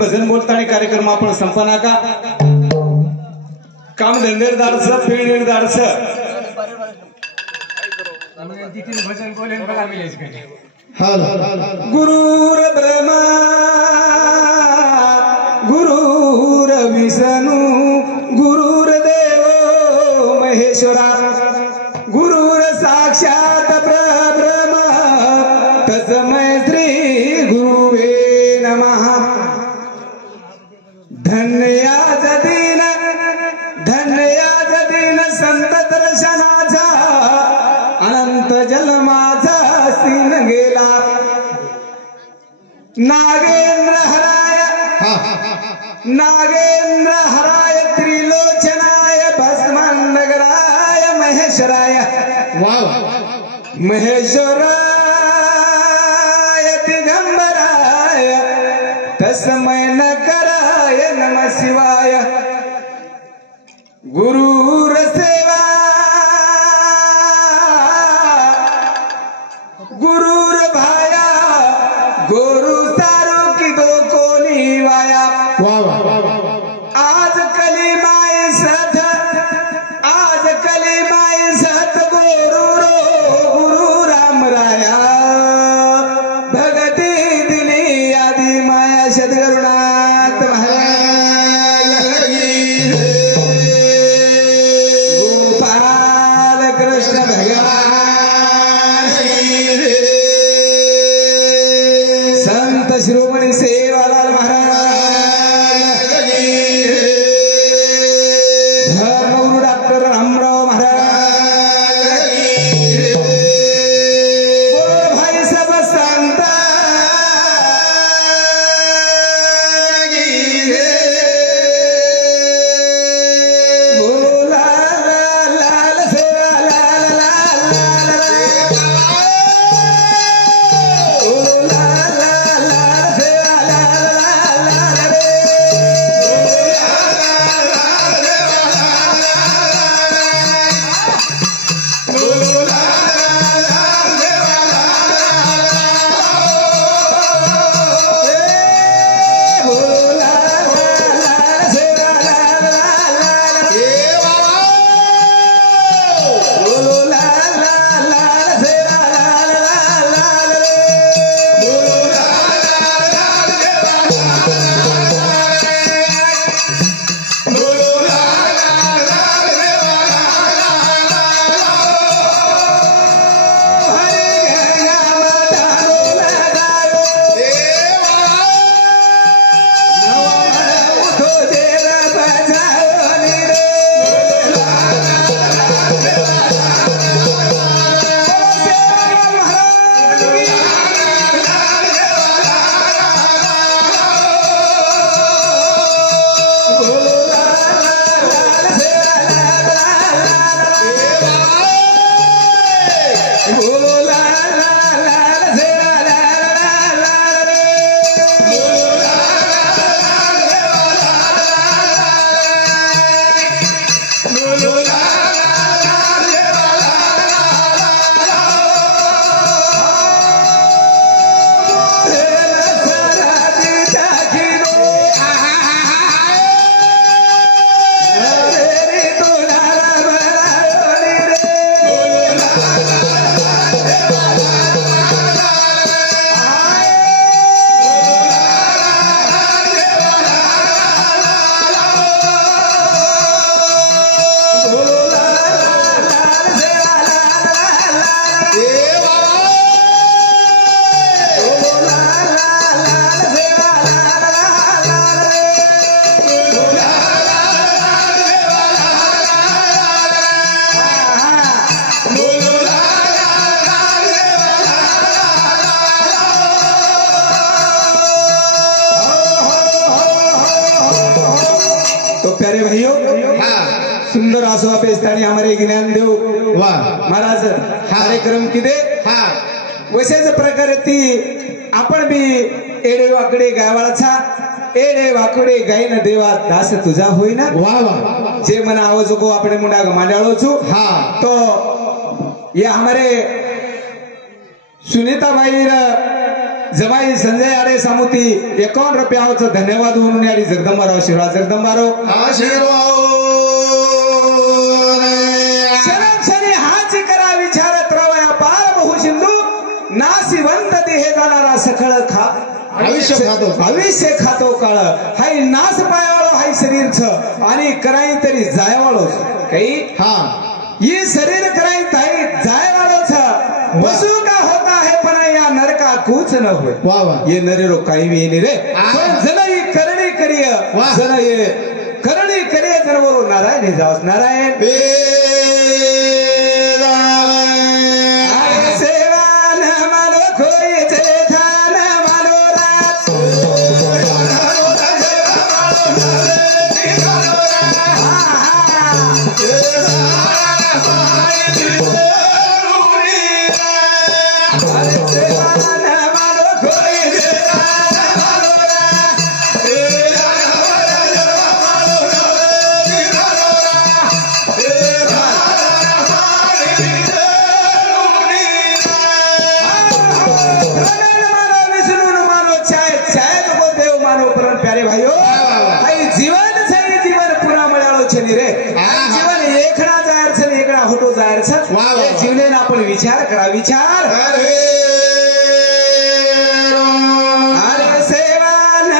भजन बोलताना कार्यक्रम आपण संपना का काम धंदेदारच पेणदारच भजन बोलेन बघा मिळेल गुरुर ब्रह्मा गुरुर विष्णू गुरुर देव महेश्वरा गुरुर साक्षात परब्रह्म तस्मै श्री गुरुवे नमः। धन्याज दिन संत दर्शनाचा अनंत जन्माचा सीन गेला। नागेंद्र हराय त्रिलोचनाय भस्मनगराय महेश्वराय महेश्वराय दिगंबराय तस्मै नकराय नमः शिवाय। गुरुर सेवा गुरुर भाया गुरु सारो की दो कोणी वाया। आज कली माय सत गुरु राम राया भगती दिली आदि माया सद्गुरुनाथ गोपाल कृष्ण भगवान संत शिरोमणी सेवालाल महाराज धर्मगुरु डॉक्टर रामराव महाराज बोलो भाई सब संत बोलो लाल लाल सेवा लाल लाल बोलो लाल लाल सेवा लाल लाल प्यारे भाइयों सुंदर आसो स्थानी हमारे ज्ञानदेव महाराज कार्यक्रम किदे वैसेच प्रकारे ती आपण बी एडे वाकडे गावाळाचा एडे वाकडे गायन देवा दास तुझा होईना जे मना आवाज को आपणे मुंडा मांडाळो छु तो ये हमारे सुनीता भाई जमाई संजय आडे सामुती 51 रुपयाचं धन्यवाद म्हणून यारी जगदंबाराव शिवराज जगदंबाराव आशीर्वाद शनी हाच करा विचारत रवया पार बहु सिंधू नासिवंत देह जाणारा सखळ खा भविष्य खातो काळ हाय नास पायावाळो हाय शरीरच आणि कराई तरी जायवाळो काही हा ये शरीर कराई ताई जायवाळोच वसु का होता है पण या नरका कुछ न होय वा वा ये नरेरो काही भी नाही रे पण जन ही करणी करिय जन ये करणी करिय जन बरो नारायण जावस नारायण जीवने आपण विचार करा विचार अरे सेवान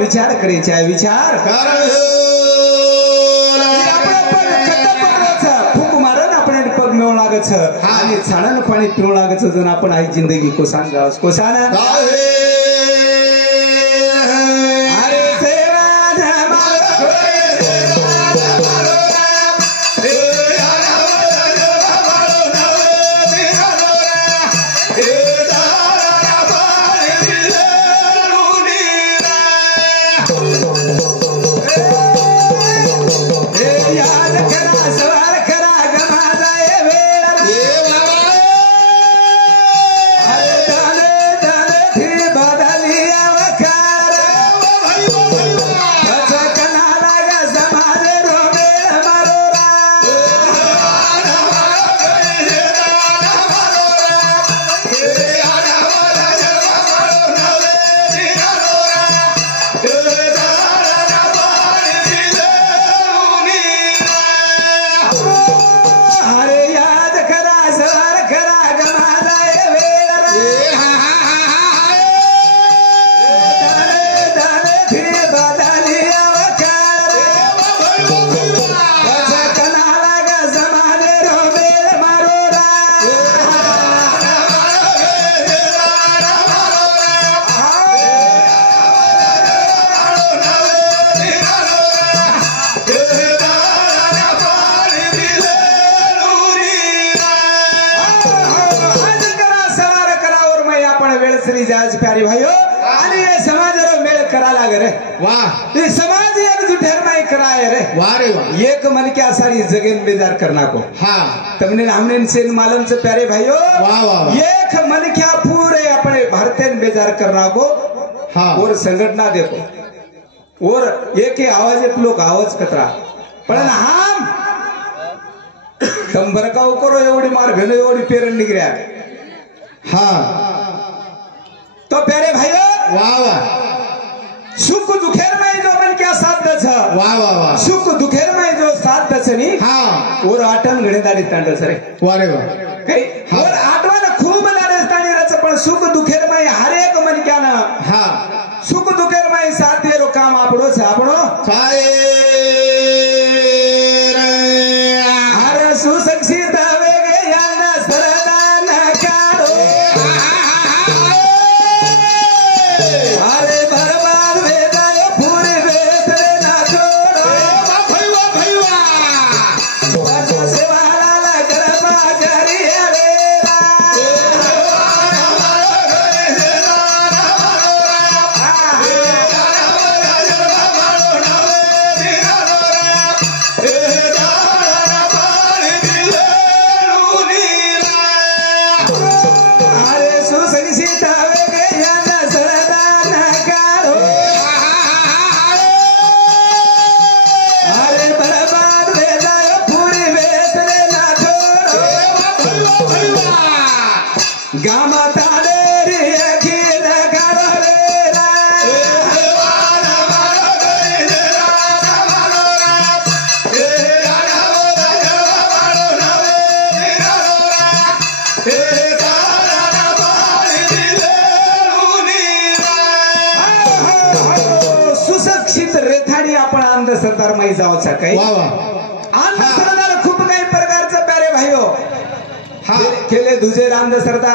विचार करायचा विचार फूक मारण आपण पग मिळू लागच आणि छाणन पाणी पिऊ लागच जण आपण आई जिंदगी कोसान गावस कोसान प्यारी भाइयों आणि ये समाजरो मेल करा लागे रे वाह ये समाज एक जुठेर में कराए रे वाह रे वाह एक मन क्या सारी जगह बेजार करना को हाँ तमने हमने सेन मालूम से प्यारे भाइयों वाह वाह एक मन क्या पूरे अपने भारतीय बेजार करना को हाँ और संगठना देखो और एक आवाज एक लोग आवाज कतरा पण हम तम बरकाव करो एवढी मार घेणं एवढी पेरण निघऱ्या हाँ तो प्यारे भाइयों वाह वाह सुख दुखेर में जो मन क्या साथ दछ वाह वाह वाह सुख दुखेर में जो साथ दछ नी हाँ और आठन गणेदारी तांड सरे वाह रे वाह कई और आठवान खूब लाडस्तानी रच पण सुख दुखेर में हर एक मन क्या ना हाँ सुख दुखेर में મળો છે આપણો અરે સુશિક્ષિત હવે ગયા સરદા ના કાઢો અરે બરબાદ વેદાયો પૂરે વેતરે ના છોડો સેવાળા ગરબા કરી सुशिक्षित रेथाडी आपण अंधश्रद्धार माही जाऊ काही अंधश्रद्धाला खूप काही प्रकारचं प्यारे भाईओ केले दुजे अंधश्रद्धा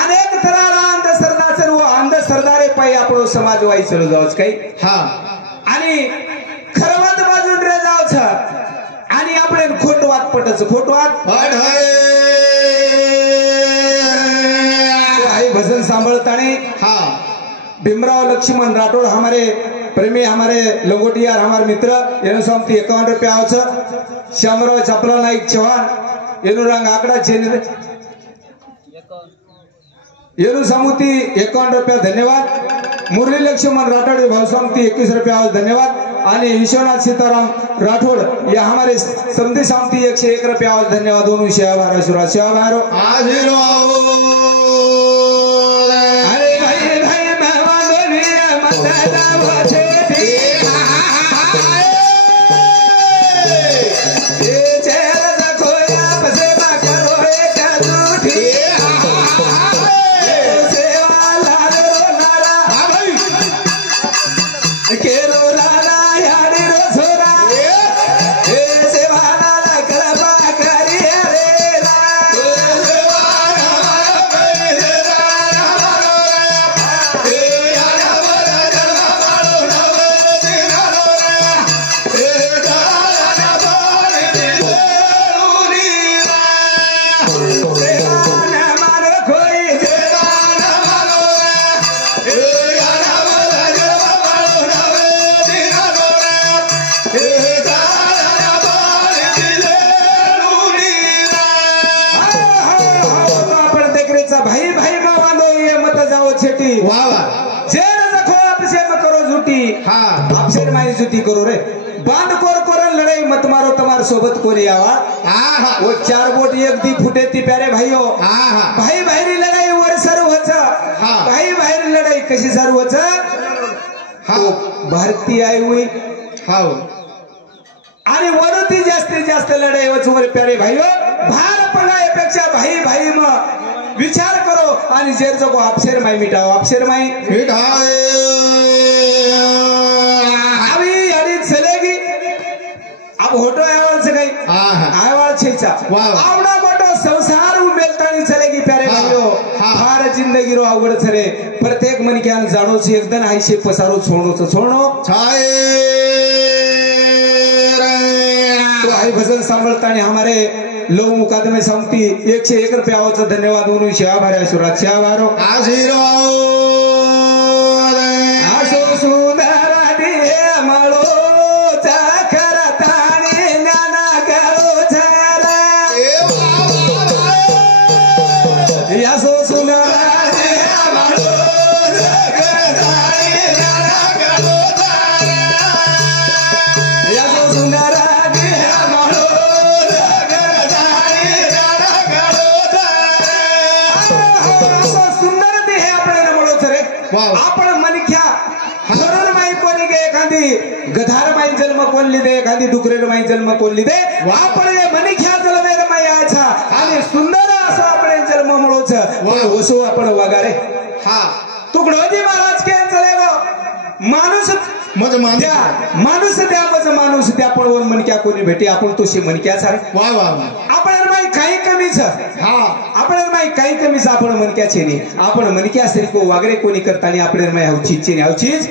अनेक तऱ्हाला अंधश्रद्धाचं अंधश्रद्धा रे पायी आपण समाज वाई चलो जाऊच काही आणि खरवत बाजून रे जाऊच आणि आपण खोटवाद पटच खोटवाद भजन सांभळताने भीमराव लक्ष्मण राठौड़ हमारे प्रेमी हमारे लंगोटियार हमारे मित्र एनु समती 51 रुपया आवछ श्यामराव चपला नाईक चव्हाण एनु रंग आकडा चेन एनु समुती 51 रुपया धन्यवाद मुरली लक्ष्मण राठौड़ भाव समती 21 रुपया आवछ धन्यवाद आणि विश्वनाथ सीताराम राठौड़ या हमारे समती समती 101 रुपया आवछ धन्यवाद दोनों शेवाभारो सुराज शेवाभारो हाजिर भाई भाई मा बांधो ये मत जाओ छेटी वाह वाह जेर रखो आपसे मत करो झूठी हां आपसे माई झूठी करो रे बांध कोर लड़ाई मत मारो तुम्हारे सोबत कोरी आवा हां वो चार बोट एक दी फुटे ती प्यारे भाईओ हां भाई भाईरी लड़ाई वर सर्व होच हां भाई भाईरी लड़ाई कशी सर्व होच हां भारतीय आई हुई हां आणि वरती जास्तीत जास्त लढाई होच वर प्यारे भाईओ भार पगायपेक्षा भाई भाई म विचार करो आणि जेर जगो आपसेर माई मिटाओ आपसेर माई मिटाओ अभी यानी चलेगी अब होटो आवाज से गई आवाज छेचा आवडा मोठो संसार उमेलतानी चलेगी प्यारे भाईओ फार जिंदगी रो अवघड छरे प्रत्येक मनक्यान जाणो छे एकदम आईशे पसारो छोड़ो छाए तो आई भजन सांभळतानी हमारे लो मुकादमे समती 101 रुपया आवच धन्यवाद दोनों शेवाभारे सुराज शेवाभारो आशीरो आसो सुंदर दिए मळो चाकर ताणी ज्ञाना गळो छारा यासो सुंदर दिए मळो चाकर ताणी ज्ञाना गळो छारा यासो सुंदर आपण मनख्या हरण माई कोणी गे एखादी गधार माई जन्म कोणली दे एखादी डुकरेर माई जन्म कोणली दे आपण मनख्या जन्मेर माई आछा आणि सुंदर असो आपण जन्म मिळोच वसो आपण वगारे हा तुकडोजी महाराज के चले गो माणूस मज द्या माणूस द्या मज माणूस द्या पळवून मनक्या कोणी भेटे आपण तोशी मनक्याच वा वा आपण माई काही कमीच हा आपण माई काही कमीच आपण मनक्याचे नाही आपण मनक्या सरी को वागरे कोणी करताना आपण माई हवचीच चे हवचीच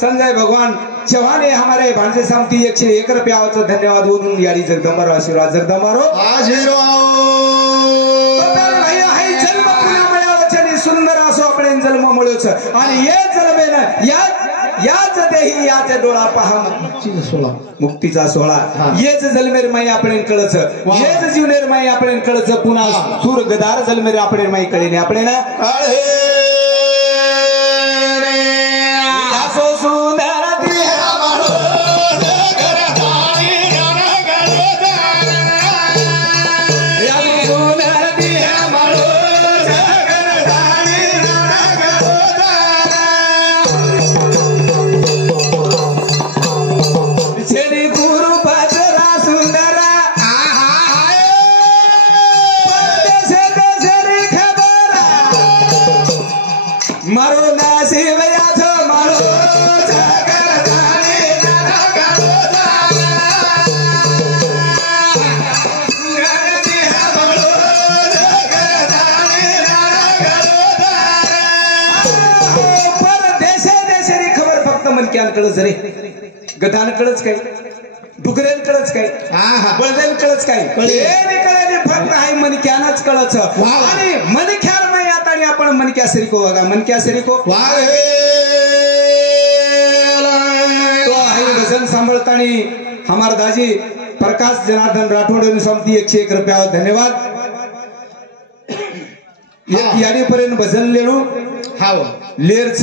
संजय भगवान चव्हाणे हमारे भांजे सामती 101 रुपयाचं धन्यवाद बोलून याडी जगदंबारो आशीर्वाद जगदंबारो जन्म पुन्हा मिळावं सुंदर असो आपण जन्म मिळवच आणि हे जन्मेन याच देही याच डोळा पहा मुक्तीचा सोहळा हेच जन्मेर माई आपण कळच हेच जीवनेर माई आपण कळच पुन्हा सूर गदार जन्मेर आपण माई कळेने आपण ना रे गदान कळच काय डुगरेन कळच काय बळदेन कळच काय फक्त आहे मनक्यानच कळच आणि मनक्यार नाही आता आणि आपण मनक्या सरीको बघा मनक्या सरीको तो आहे भजन सांभाळताना हमार दाजी प्रकाश जनार्दन राठोड समती 101 रुपया धन्यवाद याडीपर्यंत भजन लेडू लेरच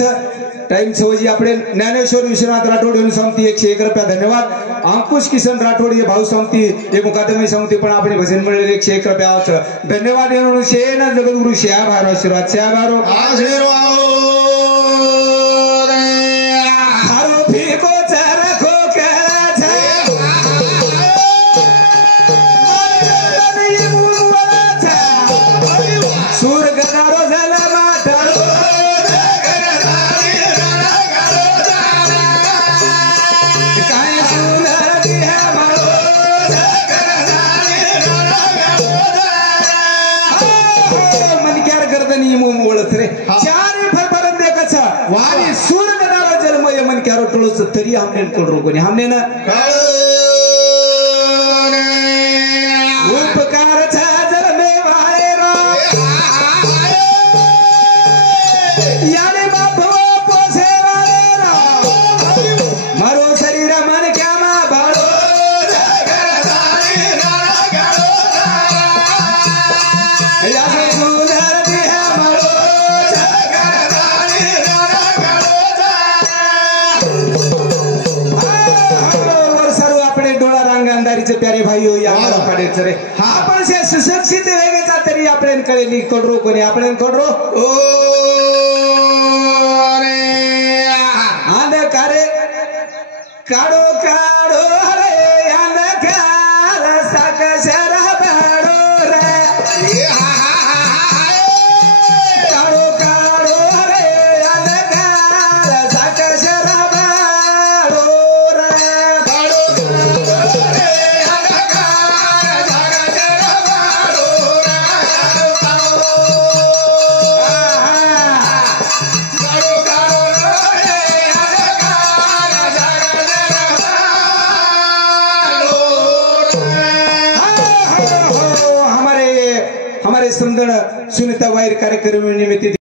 टाइम सवजी आपण ज्ञानेश्वर विश्वनाथ राठोड यांनी समती 101 रुपया धन्यवाद अंकुश किशन राठोड ये भाऊ समती एक मुकादमी समती पण आपण भजन मिळेल 101 रुपया धन्यवाद येऊन शेना जगद्गुरु श्या भारो आशीर्वाद श्या भारो तरी हमने कोणी हमने ना उपकार जल में वायरा याने बापो पोसे वायरा मारो शरीर मन क्या मा बाळो या सुंदर दिया मारो प्यारे भाई हो या रे आपण सुशिक्षित वेगेचा तरी आपण कळे कडरो कोणी आपण कडरो ओ रे अंधकारे काढो काढो रे अंधकार साक्षर बाडो रे काढो काढो रे अंधकार साक्षर बाडो रे सुनीता वाईर कार्यक्रम निमित्त